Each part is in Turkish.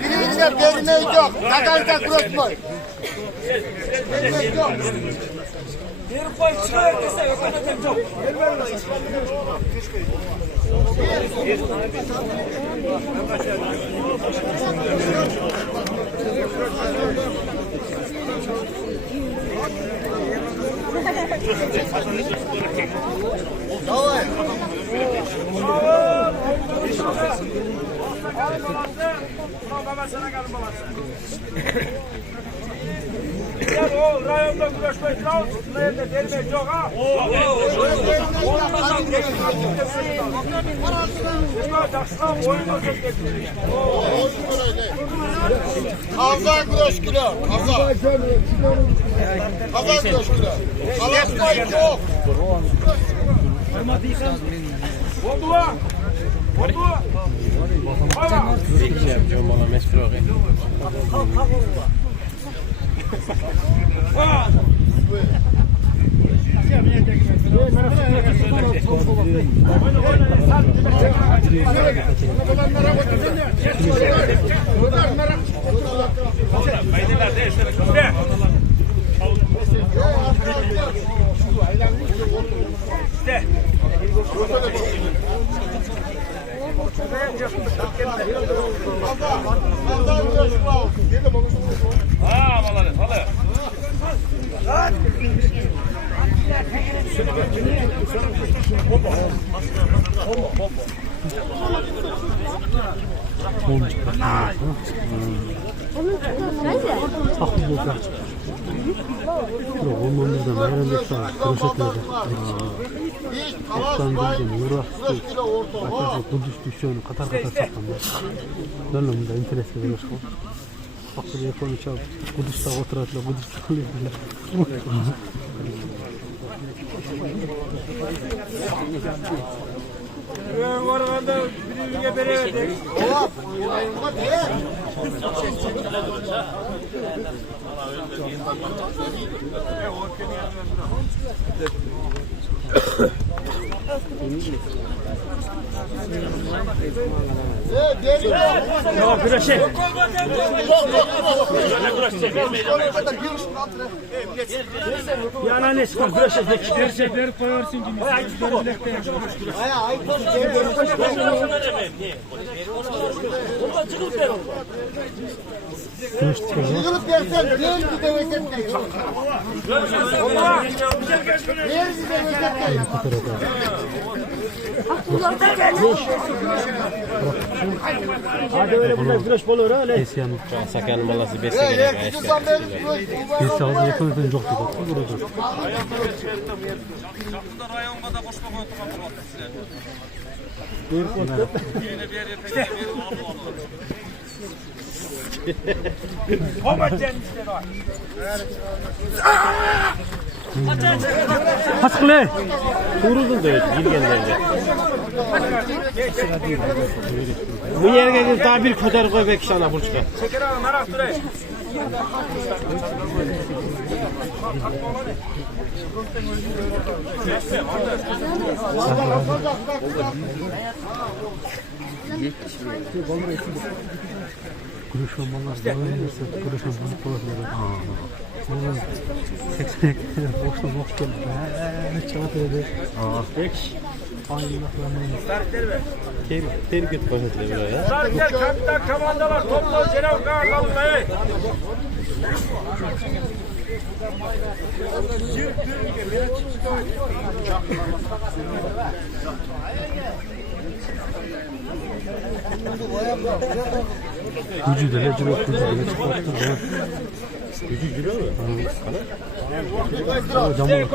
Birinci derine yok. Kadarsa kurutma. Bir koy çıkar dese yok anladım çok. Давай. Ya o rayonda güreşmek lazım. Nerede dermek yok ha. Kazan güreş kilo. Kazan. Kazan güreş kilo. Alasmayı çok. Oldu ha. Oldu. Şey yapacağım bana meşhur olayım. Ha vallahi vallahi. Kudüs'te oturakla Kudüs'te kalıyorlar. Var orada birbirine beraber. Yok güreşe. Ya ne çıkar güreşe. Gerçekleri koyarsın gibi. Yığılıp versen değil bir de vezetmeyin. Değil bir de vezetmeyin. Hadi öyle burada güreş olur öyle. Sakanın balası besle gerek. Bir sağda yakınlıktan çok tutar. Rayonda koşmak oturmak. Haskılı. Kurudun da girgenlerce. Bu yere gelin daha bir kadar koy belki sana burçka. Şeker alın merak durayım. Güreş olmalar. Güreş olmalar. 80 boşta boş geldi. Ne çabuk öyle. Ter git başlatıyor buraya. Sarıker kapitan komandalar toplu Cenab-ı Allah'ı. Gücü de lecir yok. Gücü de lecir korktu. Gücü giriyor mu? Camı yok.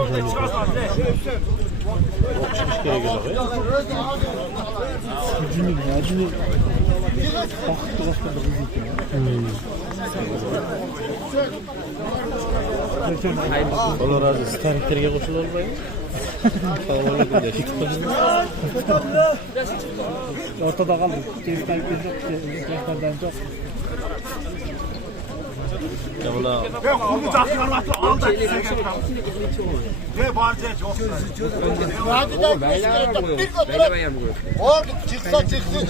Okşamış kere geliyor. Gücünü baktı başka da Allah razı olsun. Tarihlerine koşul olmayın. Sağlamlıkın da şık. ortada kaldı. Gerçekten çok. Buna Ben kurdu çarpıyorum hatta al da. Ne bağıracak yok. Hadi da bir götür. Orada çıksa çıksın.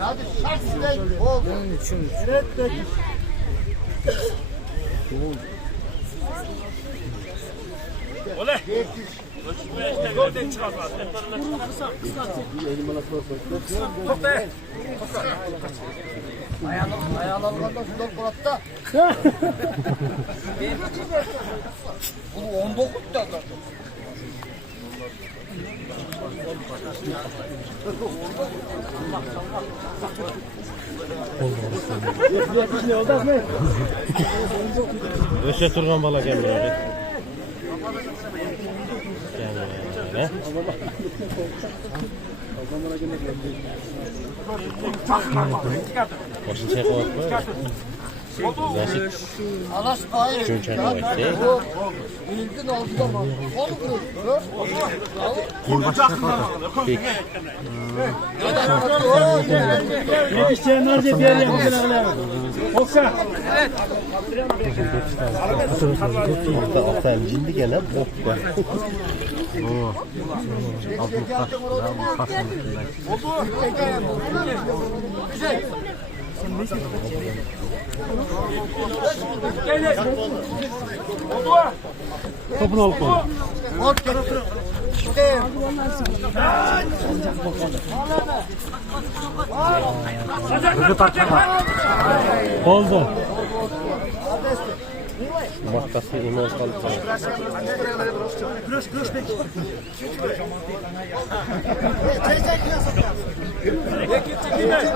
Hadi şart size oldu. Olay. Golden çıkartmaz. Topla. Ayağlarından sudan kuratta. Bunu 19 da zaten. Öşe turgan bala gelmiyor. Ne? Başın şey koyatma. Zaşık. Alas payı. Çünkü vakti. Bilindin oldu da mı? Onu kırıyor. Peki. İsteyenler de diğer yapıcılarla. Oksa. Altan cindi gene bok var. Topunu alıp koy. Ot getir. İşte. Oldu. Makkası imaz kalıp. Gel.